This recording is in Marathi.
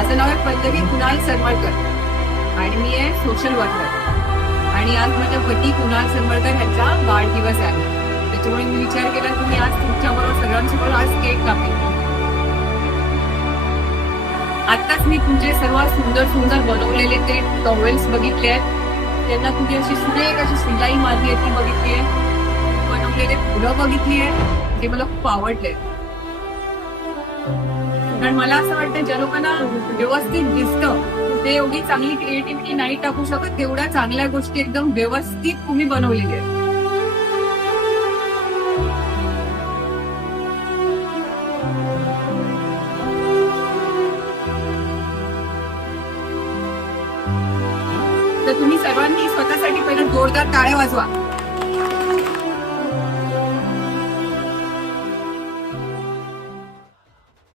माझं नाव आहे पल्लवी कुणाल सरमळकर आणि मी आहे सोशल वर्कर आणि आज माझ्या पती कुणाल सरमळकर यांचा वाढदिवस आहे. त्याच्यामुळे मी विचार केला की मी आज तुमच्याबरोबर सगळ्यांसोबत आज केक कापेन. आताच मी तुमचे सर्वात सुंदर सुंदर बनवलेले ते टॉवेल्स बघितले आहेत. त्यांना तुम्ही अशी सुरेख अशी शिलाई मारली आहे ती बघितली आहे. बनवलेले फुलं बघितली आहे, ते मला खूप आवडले. कारण मला असं वाटतं ज्या लोकांना व्यवस्थित दिसतं ते एवढी चांगली क्रिएटिव्हिटी नाही टाकू शकत, तेवढ्या चांगल्या गोष्टी एकदम व्यवस्थित तुम्ही बनवलेल्या आहेत. तर तुम्ही सर्वांनी स्वतःसाठी पहिलं जोरदार टाळ्या वाजवा.